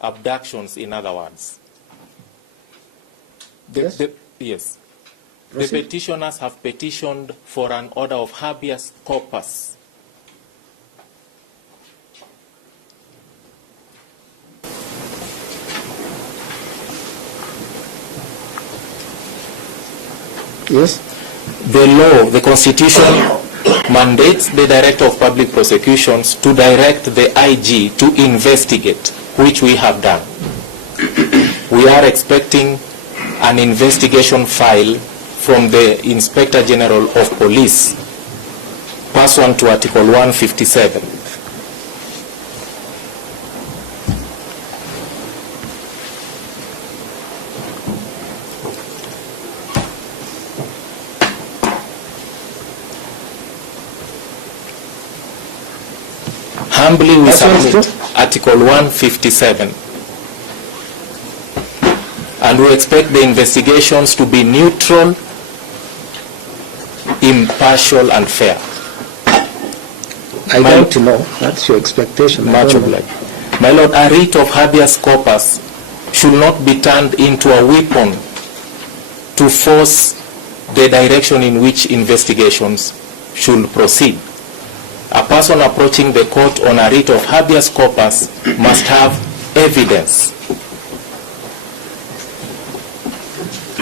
abductions, in other words. Yes. Yes. Proceed. The petitioners have petitioned for an order of habeas corpus. Yes. The law, the Constitution, mandates the Director of Public Prosecutions to direct the IG to investigate, which we have done. We are expecting an investigation file from the Inspector General of Police, pursuant to Article 157. Humbly we submit Article 157. And we expect the investigations to be neutral, impartial, and fair. I want to know. That's your expectation. Much obliged. My Lord, a writ of habeas corpus should not be turned into a weapon to force the direction in which investigations should proceed. A person approaching the court on a writ of habeas corpus must have evidence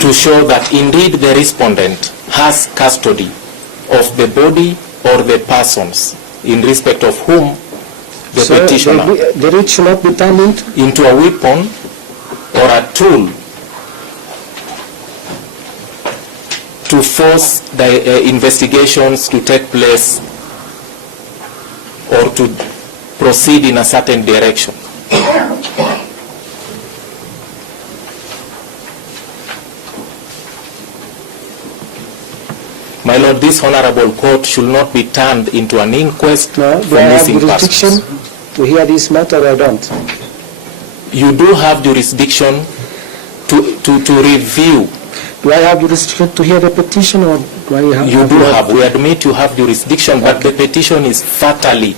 to show that indeed the respondent has custody of the body or the persons in respect of whom the petitioner. The writ should not be turned into a weapon or a tool to force the investigations to take place or to proceed in a certain direction. My Lord, this honorable court should not be turned into an inquest for missing persons. To hear this matter, I don't. You do have jurisdiction to review. Do I have jurisdiction to hear the petition, or do I have? You do have. We admit you have jurisdiction, but the petition is fatally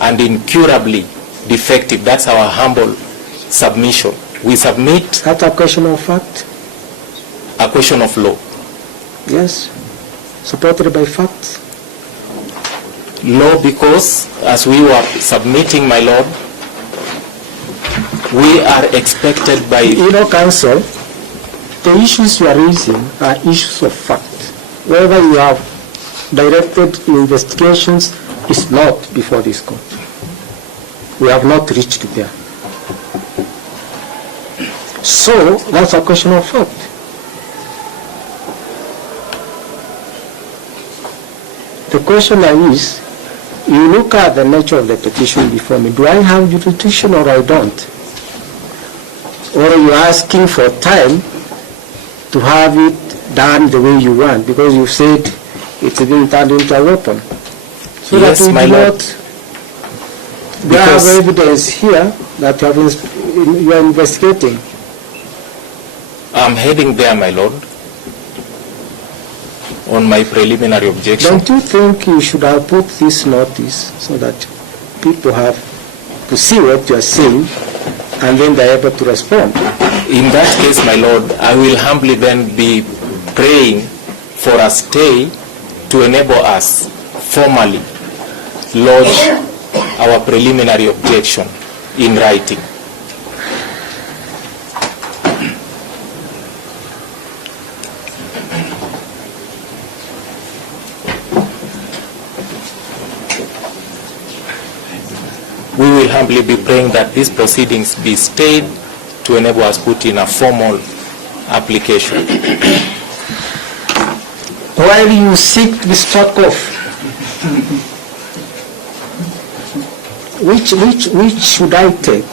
and incurably defective. That's our humble submission. We submit. That's a question of fact? A question of law. Yes. Supported by facts? Law, because as we were submitting, my Lord, we are expected by... You know, counsel, the issues you are raising are issues of fact. Whether you have directed investigations is not before this court. We have not reached there. So, that's a question of fact. The question now is, you look at the nature of the petition before me. Do I have jurisdiction or I don't? Or are you asking for time to have it done the way you want? Because you said it's being turned into a weapon. So yes, that we my do Lord. not have evidence here that you are investigating. I'm heading there, my Lord, on my preliminary objection. Don't you think you should have put this notice so that people have to see what you are saying and then they are able to respond? In that case, my Lord, I will humbly then be praying for a stay to enable us formally lodge our preliminary objection in writing. We will humbly be praying that these proceedings be stayed to enable us put in a formal application. While you seek to be struck off, which should I take?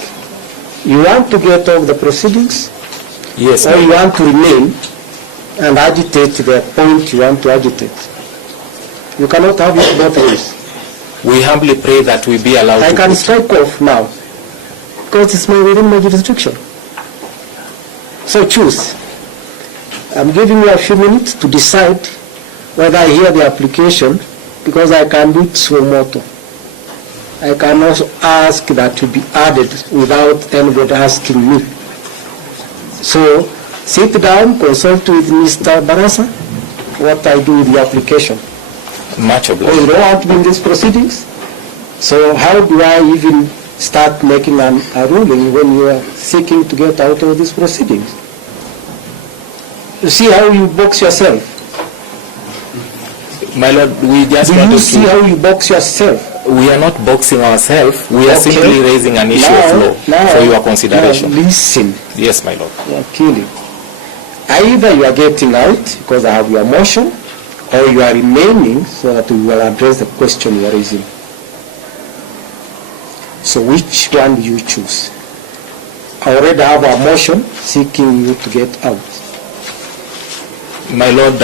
You want to get off the proceedings? Yes. Or you want to remain and agitate the point you want to agitate? You cannot have it both ways. We humbly pray that we be allowed to... I can strike off now, because it's within my jurisdiction. So choose. I'm giving you a few minutes to decide whether I hear the application, because I can do it suo motu. I can also ask that to be added without anybody asking me. So sit down, consult with Mr. Barasa, what I do with the application. Much Oh, obliged. you don't want me in these proceedings? So how do I even start making a ruling when you are seeking to get out of these proceedings? You see how you box yourself? My Lord, we just Do you wanted see to... how you box yourself? We are not boxing ourselves. We are Okay. simply raising an issue of law for your consideration. Now listen, Yes, my Lord. you are killing. Either you are getting out because I have your motion, or you are remaining so that we will address the question you are raising. So which one do you choose? I already have a motion seeking you to get out. My Lord,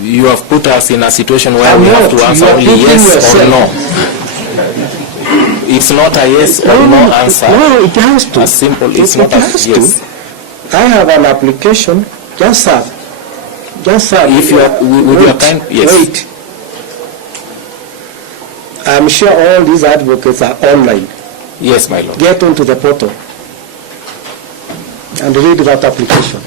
you have put us in a situation where I'm we have not. to answer You are only putting yes or yourself. no. It's not a yes or no answer. No, it has to. As simple. It's It not a has yes. to. I have an application. Just serve. Just serve. If you are with your kind, yes. Wait. I'm sure all these advocates are online. Yes, my Lord. Get onto the portal and read that application.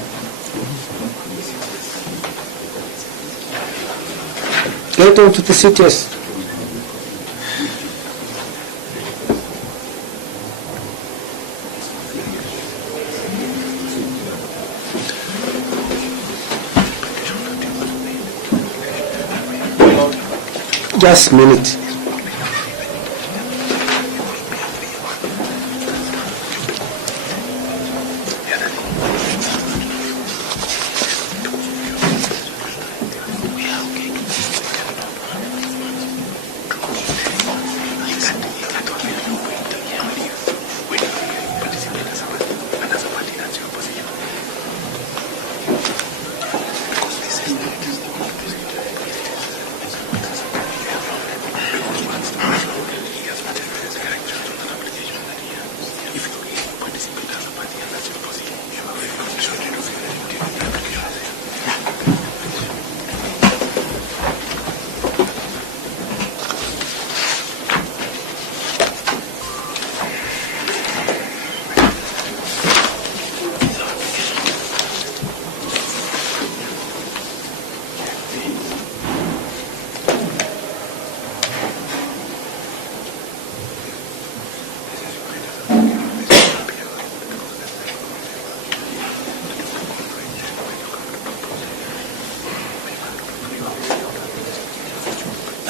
Get onto the CTS. Just a minute.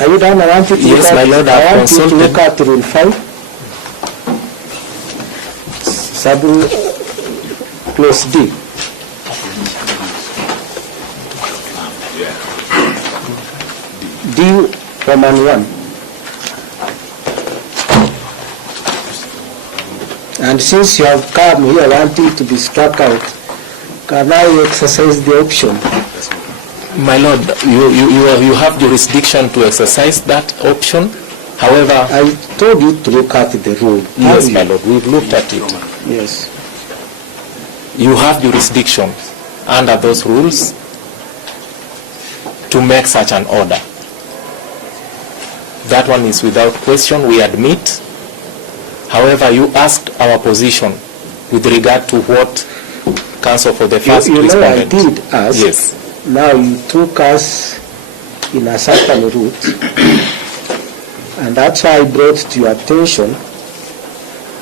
Are you done? I want you to Yes, look my at, Lord, I I've want you to consulted. look at Rule 5. Sub Clause D. D, Roman 1. And since you have come here wanting to be struck out, can I exercise the option? My Lord, you have jurisdiction to exercise that option. However, I told you to look at the rule. yes, my Lord, we've looked at it. Yes. You have jurisdiction under those rules to make such an order. That one is without question, we admit. However, you asked our position with regard to what Counsel for the First You know, I respondent. did ask. Yes. Now you took us in a certain route, and that's why I brought to your attention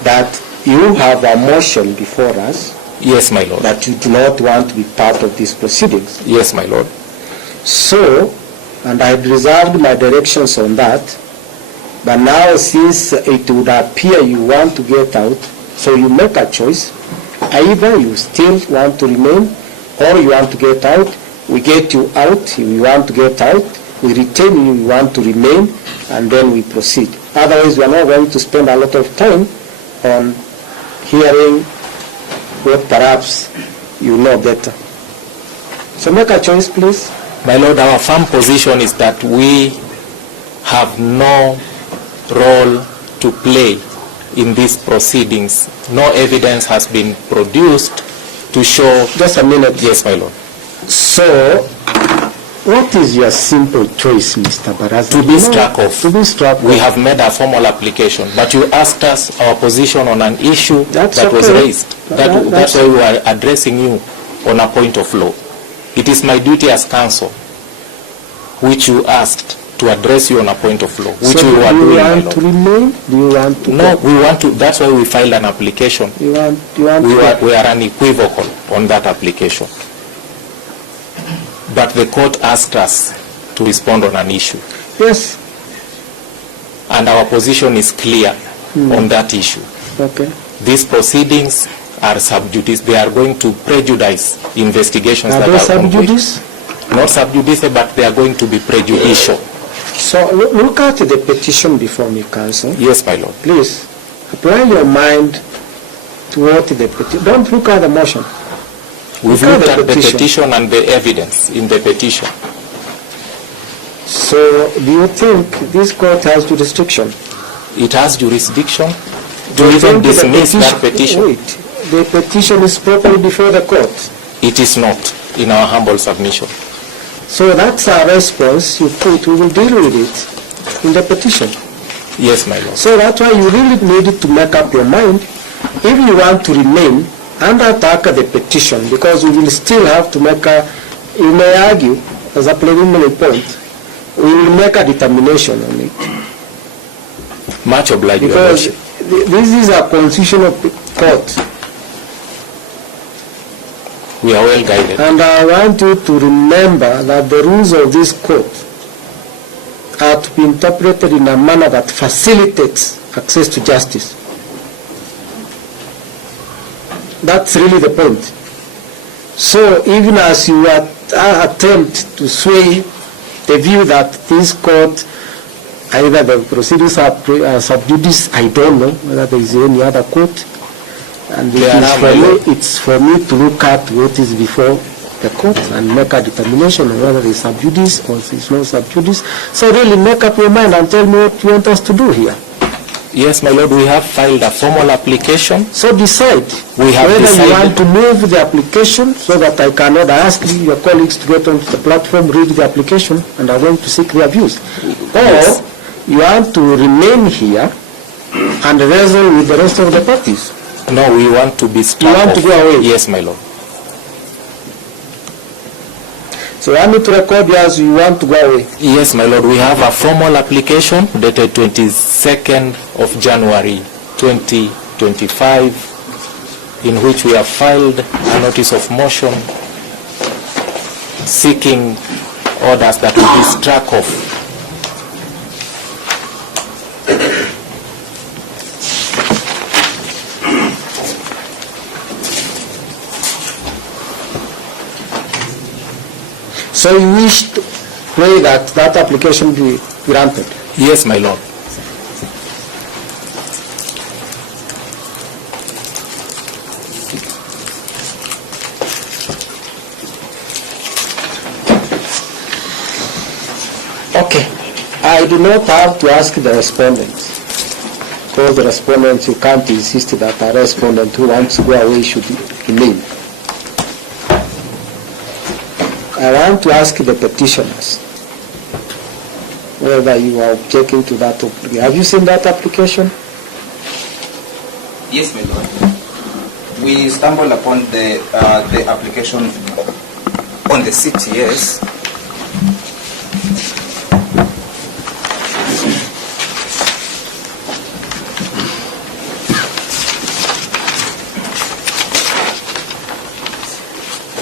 that you have a motion before us Yes, my Lord. that you do not want to be part of these proceedings. Yes, my Lord. So, and I reserved my directions on that, but now since it would appear you want to get out, so you make a choice. Either you still want to remain or you want to get out. We get you out, you want to get out. We retain you, you want to remain, and then we proceed. Otherwise, we are not going to spend a lot of time on hearing what perhaps you know better. So make a choice, please. My Lord, our firm position is that we have no role to play in these proceedings. No evidence has been produced to show... Just a minute. Yes, my Lord. So, What is your simple choice, Mr. Baraza? To be struck off. To be struck We off. have made a formal application, but you asked us our position on an issue That's that was okay. raised. That's why we are addressing you on a point of law. It is my duty as counsel, which you asked, to address you on a point of law, which So we are do you doing, my want lord. to remain? Do you want to No, go? we want to. That's why we filed an application. You want to We are unequivocal on that application. But the court asked us to respond on an issue, Yes. and our position is clear on that issue. Okay. These proceedings are sub judice. They are going to prejudice investigations Are that they are sub ongoing. judice? Not sub judice, but they are going to be prejudicial. So look at the petition before me, counsel. Yes, my lord. Please apply your mind to what the petition. Don't look at the motion. We've Look at looked the at the petition. petition and the evidence in the petition. So do you think this court has jurisdiction? It has jurisdiction Do to you even think the dismiss that petition. Wait, the petition is properly before the court. It is not, in our humble submission. So that's our response. You put, we will deal with it in the petition. Yes, my lord. So that's why you really needed to make up your mind if you want to remain and attack the petition, because we will still have to make a, you may argue, as a preliminary point, we will make a determination on it. Much obliged, your Because lordship. this is a constitutional court, We are well guided. and I want you to remember that the rules of this court are to be interpreted in a manner that facilitates access to justice. That's really the point. So even as you attempt to sway the view that this court, either the proceedings are sub judice, I don't know whether there is any other court, and it's for me to look at what is before the court and make a determination on whether it's sub judice or it's not sub judice. So really make up your mind and tell me what you want us to do here. Yes, my lord, we have filed a formal application. So decide We have whether decided. you want to move the application so that I cannot ask your colleagues to get onto the platform, read the application, and are going to seek their views. Yes. Or you want to remain here and wrestle with the rest of the parties. No, we want to be struck want to off. go away? Yes, my lord. So I need to record you as you want to go away. Yes, my lord, we have a formal application dated 22nd of January 2025, in which we have filed a notice of motion seeking orders that will be struck off. So you wish to pray that that application be granted. Yes, my lord. Okay. I do not have to ask the respondents, because the respondents, you can't insist that a respondent who wants to go away should remain. I want to ask the petitioners whether you are objecting to that. Have you seen that application? Yes, my lord. We stumbled upon the application on the CTS.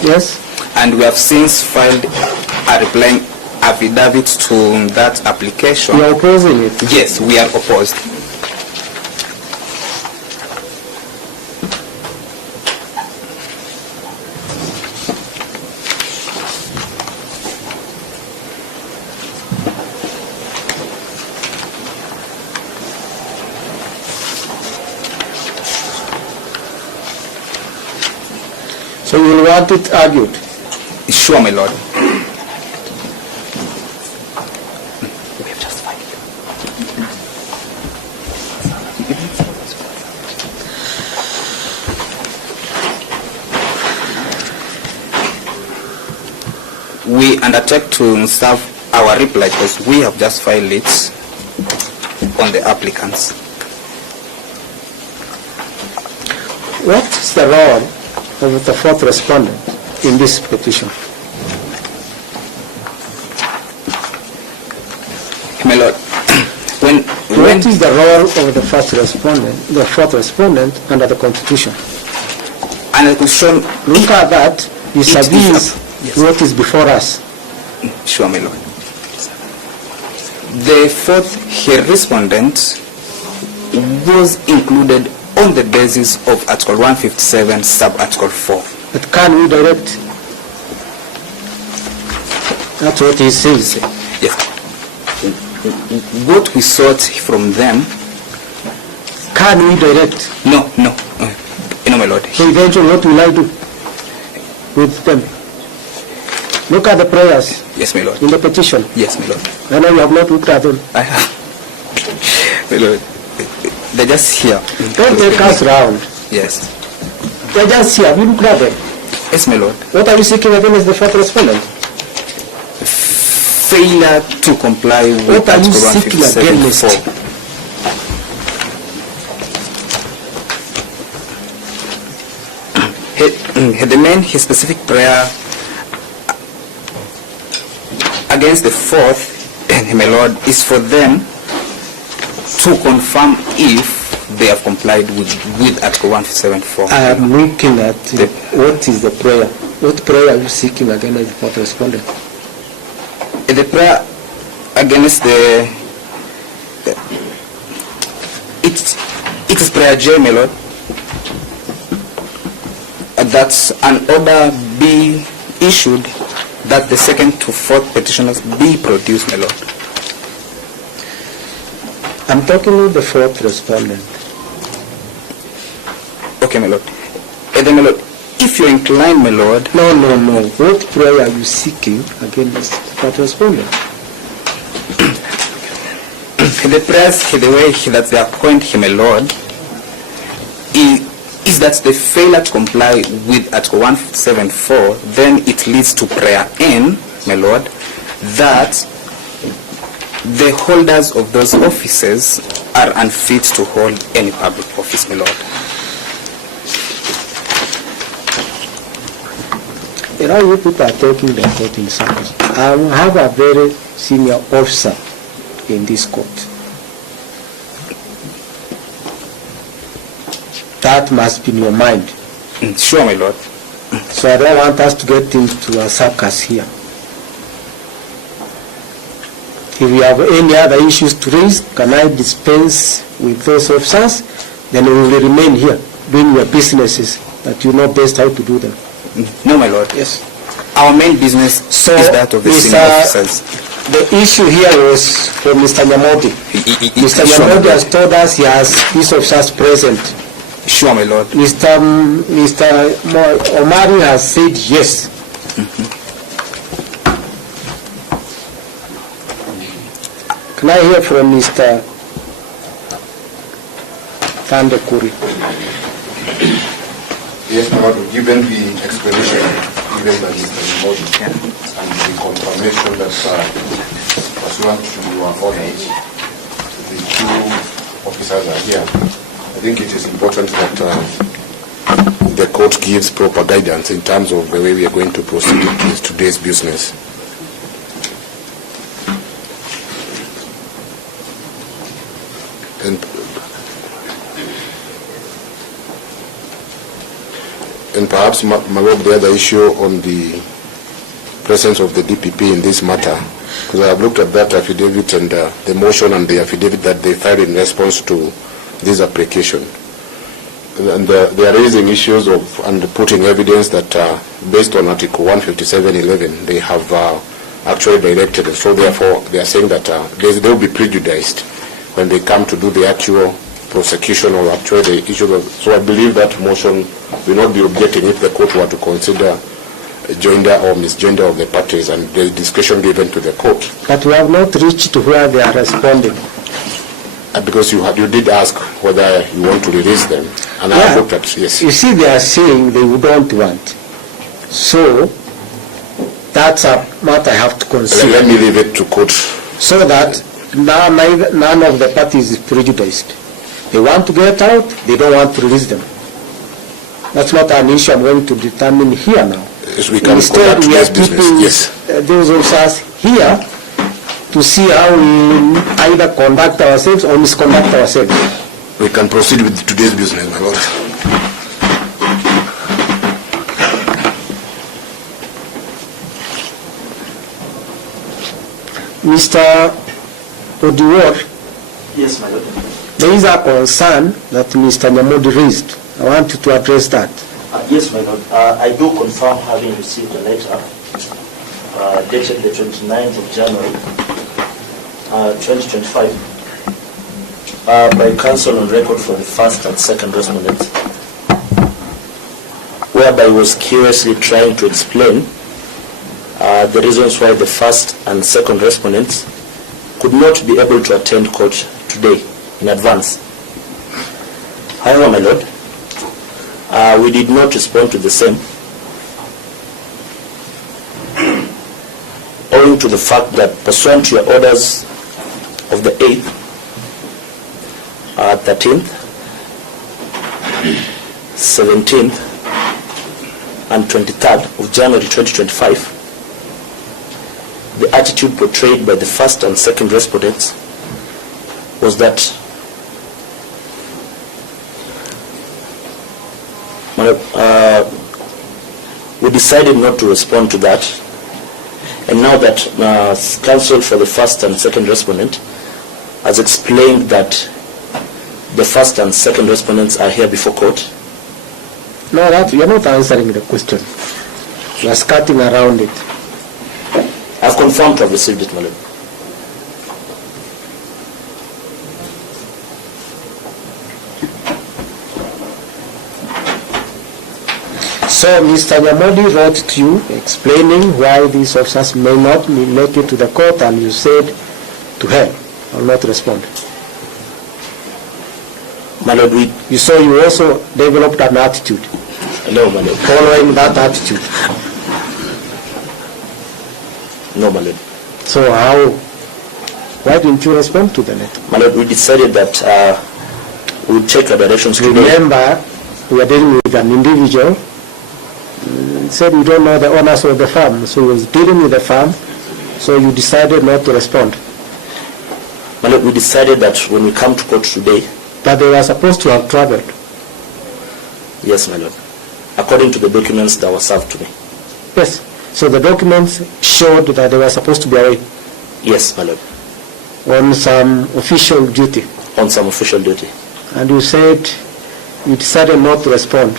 Yes. And we have since filed a replying affidavit to that application. You are opposing it? Yes, we are opposed. So you will want it argued? Sure, my lord. we undertake to serve our reply because we have just filed it on the applicants. What is the role of the fourth respondent in this petition? My Lord, what is the role of the fourth respondent under the Constitution? And the Constitution, look at that, vis-a-vis what is before us. Sure, my Lord. The fourth respondent was included on the basis of Article 157, Sub-Article 4. But can we direct? That's what he says. Yes. What we sought from them. Can we direct? No. No, my Lord. So eventually what will I do with them? Look at the prayers. Yes, my Lord. In the petition. Yes, my Lord. I know you have not looked at them. I have. My Lord. They're just here. Don't take us round. Yes. They're just here. Have you looked at them? Yes, my Lord. What are you seeking against the fourth respondent? Failure to comply with what are you seeking against? The main specific prayer against the fourth, my Lord, is for them to confirm if they have complied with Article 174. I am looking at what is the prayer. What prayer are you seeking against the fourth respondent? The prayer against it is prayer J, my Lord. That an order be issued that the second to fourth petitioners be produced, my Lord. I'm talking about the fourth respondent. Okay, my Lord. Then, my Lord, if you're inclined, my Lord. No. What prayer are you seeking against the fourth respondent? The prayers, the way that they appoint him, my Lord, is that they fail to comply with Article 174, then it leads to prayer N, my Lord, that the holders of those offices are unfit to hold any public office, my Lord. You know, you people are taking the court in circles. I have a very senior officer in this court. That must be in your mind. Sure, my Lord. So I don't want us to get into a circus here. If you have any other issues to raise, can I dispense with those officers? Then we will remain here doing your businesses that you know best how to do them. No, my Lord. Yes. Our main business is that of the senior officers. The issue here was for Mr. Nyamodi. Mr. Nyamodi has told us he has his officers present. Sure, my Lord. Mr. Omari has said yes. Can I hear from Mr. Tandekuri? Yes, my Lord, given the explanation given by Mr. Nyamodi and the confirmation that pursuant to your orders, the two officers are here, I think it is important that the court gives proper guidance in terms of the way we are going to proceed with today's business. And perhaps, my Lord, the other issue on the presence of the DPP in this matter, because I have looked at that affidavit and the motion and the affidavit that they filed in response to this application. And they are raising issues of and putting evidence that based on Article 157.11, they have actually directed, and so therefore they are saying that they will be prejudiced when they come to do the actual prosecution or actually the issue of. So I believe that motion will not be objecting if the court were to consider joinder or misjoinder of the parties and the discretion given to the court. But we have not reached to where they are responding. Because you did ask whether you want to release them, and I have looked at, yes. You see, they are saying they don't want. So, That's a matter I have to consider. Let me leave it to court. So that now none of the parties is prejudiced. They want to get out, they don't want to release them. That's not an issue I'm going to determine here now. Yes, we can Instead, conduct we are today's business. keeping Yes. those of us here to see how we either conduct ourselves or misconduct ourselves. We can proceed with today's business, my lord. Mr. Odiwar, Yes, my lord. there is a concern that Mr. Nyamodi raised. I want you to address that. Yes, my lord. I do confirm having received a letter dated the 29th of January 2025 by counsel on record for the first and second respondents, whereby he was curiously trying to explain the reasons why the first and second respondents could not be able to attend court today in advance. However, my lord, we did not respond to the same, owing to the fact that pursuant to your orders of the 8th, 13th, 17th, and 23rd of January 2025, the attitude portrayed by the first and second respondents was that we decided not to respond to that, and now that counsel for the first and second respondent has explained that the first and second respondents are here before court. No, that you're not answering the question. You're skirting around it. I've confirmed to have received it, my lord. So Mr. Nyamodi wrote to you explaining why these officers may not make it to the court, and you said, to hell, I will not respond. My lord, You saw you also developed an attitude no, my lord. following that attitude. No, my lord. So why didn't you respond to the letter? My lord, we decided that we would take the directions today. Remember, we are dealing with an individual. Said we don't know the owners of the farm, so he was dealing with the farm, so you decided not to respond. My lord, we decided that when we come to court today, But they were supposed to have traveled. yes, my lord, according to the documents that were served to me. Yes. So the documents showed that they were supposed to be away Yes, my lord, on some official duty. on some official duty. And you said you decided not to respond.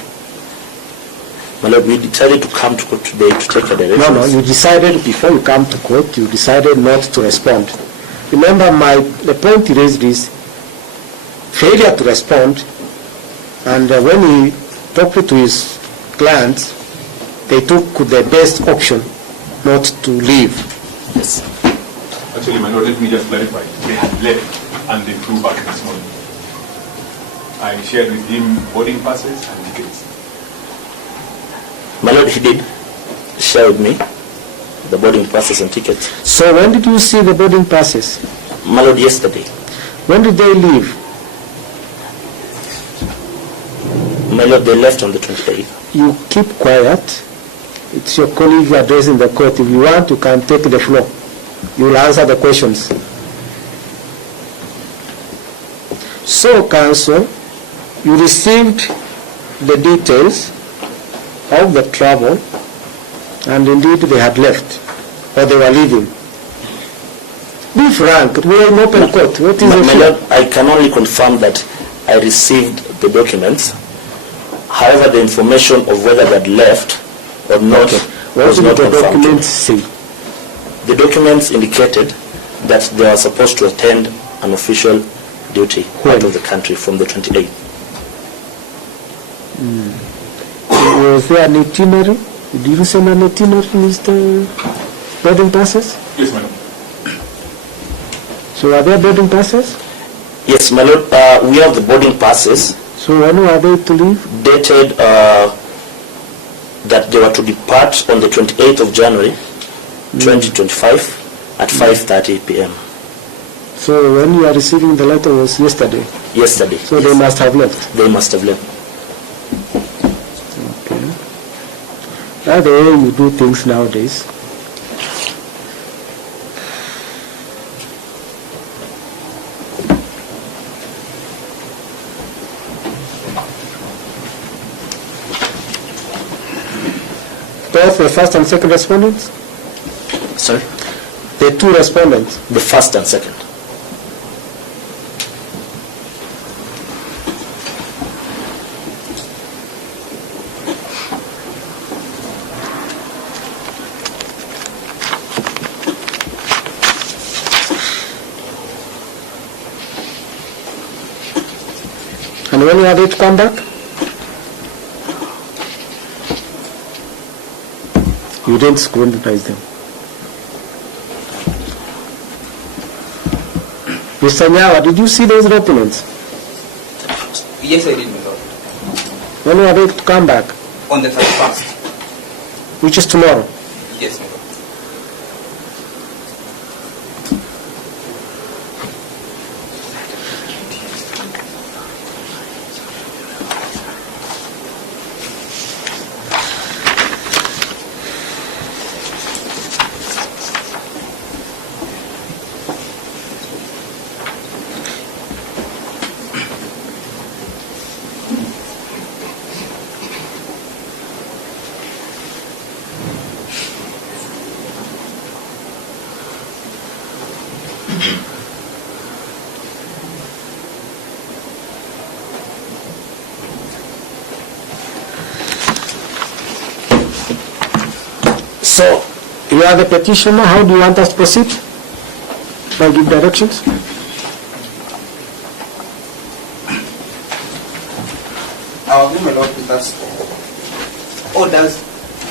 My lord, we decided to come to court today to take the directions. No, you decided before you come to court, you decided not to respond. Remember, the point he raised is failure to respond, and when he talked to his clients, they took the best option not to leave. Yes. Actually, my lord, let me just clarify. They had left and they flew back this morning. I shared with him boarding passes and tickets. My lord, he did share with me the boarding passes and tickets. So when did you see the boarding passes? My lord, yesterday. When did they leave? My lord, they left on the 28th. You keep quiet. It's your colleague addressing the court. If you want, you can take the floor. You will answer the questions. So, counsel, you received the details of the travel, and indeed they had left, or they were leaving. Be frank, we are in open court. What is My the lord, I can only confirm that I received the documents. However, the information of whether they had left or not What was did not the confirmed. documents say? The documents indicated that they are supposed to attend an official duty out of the country from the 28th. Was there an itinerary? Did you send an itinerary, Mr. Boarding passes? Yes, madam. So are there boarding passes? Yes, my lord, we have the boarding passes So when were they to leave? dated that they were to depart on the 28th of January 2025 at 5:30 p.m. So when you are receiving the letter was yesterday? Yesterday. So they must have left? They must have left. Okay. That's the way you do things nowadays. Both the first and second respondents? Sorry? The two respondents? The first and second. And when are they to come back? You didn't scrutinize them. Mr. Nyawa, did you see those documents? Yes, I did, my lord. When are they to come back? On the 31st. Which is tomorrow? Yes, my lord. So, you are the petitioner. How do you want us to proceed? Shall I give directions? I agree, my lord, with that orders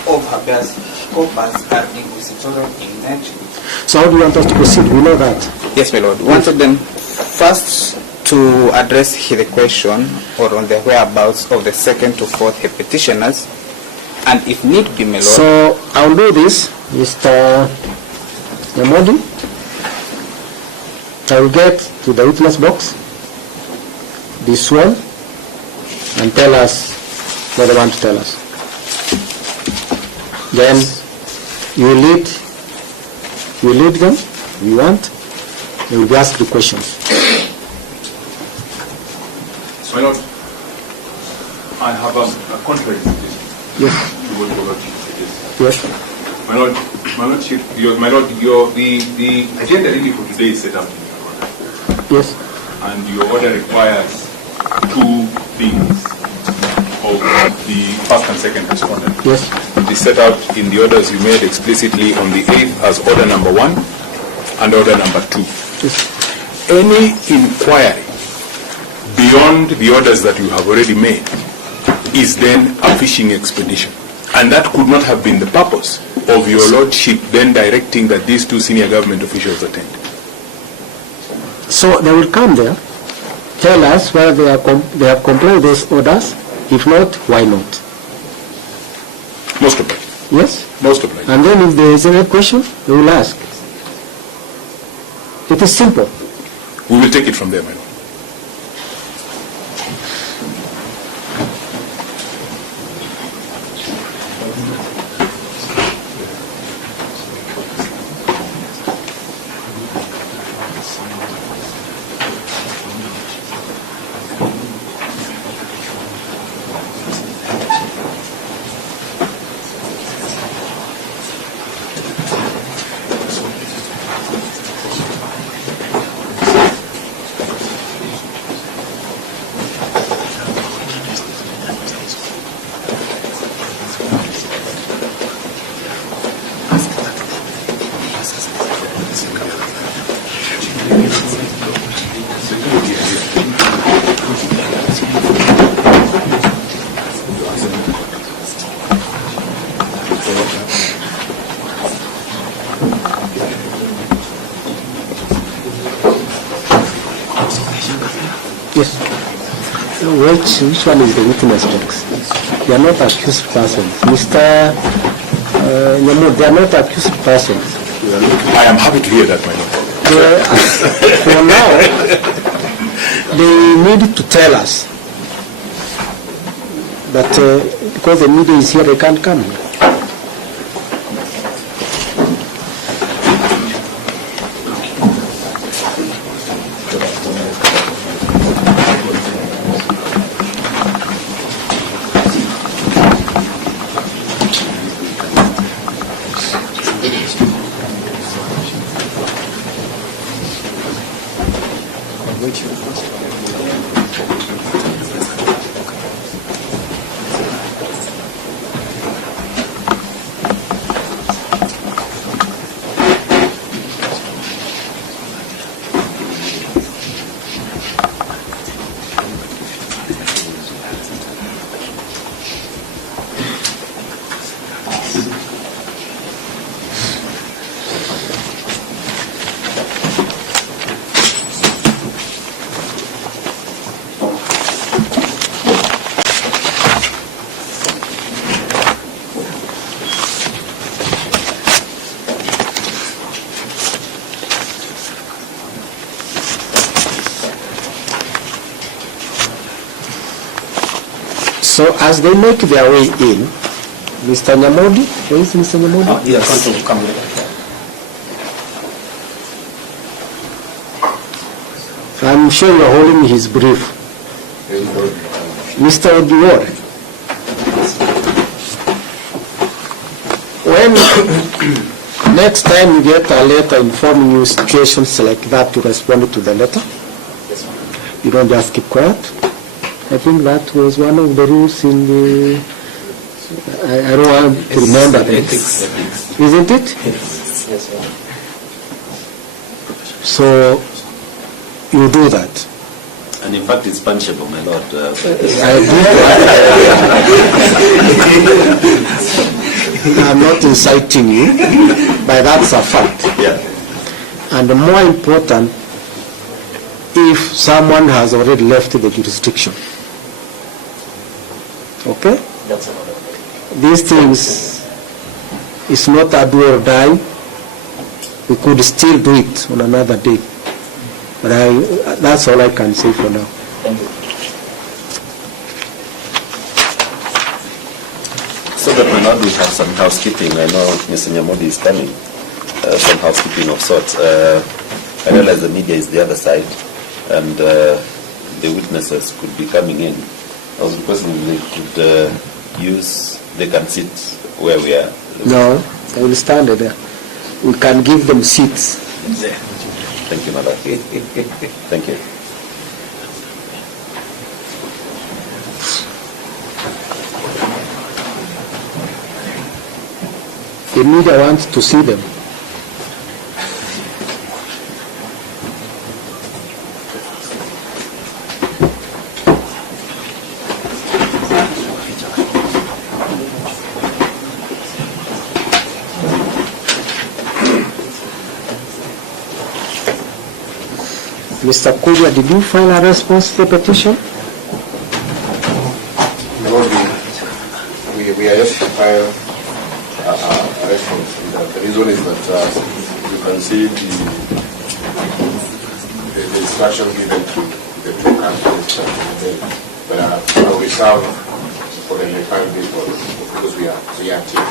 of habeas corpus are inquisitorial in nature. So how do you want us to proceed? We know that. Yes, my lord. We wanted them first to address the question or on the whereabouts of the second to fourth petitioners, and if need be, my lord. So I'll do this, Mr. Yamodi. I will get to the witness box, be sworn, and tell us what they want to tell us. Then you lead them, you want, they will be asked the questions. So, my lord, I have a contrary suggestion. Yes. To what your lordship suggests. Yes. My lord, the agenda really for today is set out in your order. Yes. And your order requires two things of the first and second respondent. Yes. It is set out in the orders you made explicitly on the 8th as order number 1 and order number 2. Yes. Any inquiry beyond the orders that you have already made is then a fishing expedition. And that could not have been the purpose of your lordship then directing that these two senior government officials attend. So they will come there, tell us whether they have complied with those orders. If not, why not? Most of them. Yes? Most of them. And then if there is any question, they will ask. It is simple. We will take it from there, my lord. Yes. Which one is the witness box? They are not accused persons. Mr. Nyamo, they are not accused persons. I am happy to hear that, my lord. For now, they need to tell us. But because the media is here, they can't come. So as they make their way in, Mr. Nyamodi, where is Mr. Nyamodi? Oh, yes. Come here. I'm sure you're holding his brief. Mr. Oduor, when next time you get a letter informing you situations like that, to respond to the letter, you don't just keep quiet. I think that was one of the rules in the, I don't want to remember ethics. Isn't it? Yes, sir. So you do that. And in fact, it's punishable, my lord. I'm not inciting you, but that's a fact. Yeah. And more important, if someone has already left the jurisdiction. Okay? That's another. These things, it's not a do or die. We could still do it on another day. But that's all I can say for now. Thank you. So that my lord, we have some housekeeping. I know Mr. Nyamodi is coming. Some housekeeping of sorts. I realize the media is the other side, and the witnesses could be coming in. I was requesting they could they can sit where we are. No, I will stand there. We can give them seats. Thank you, my lord. Thank you. The media wants to see them. Mr. Kanja, did you file a response to the petition? Lord, we are yet to file a response. The reason is that you can see the instruction given to the two countries, but we serve for the 5 days because we are reactive.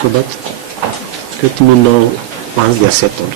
So that let me know once they are settled.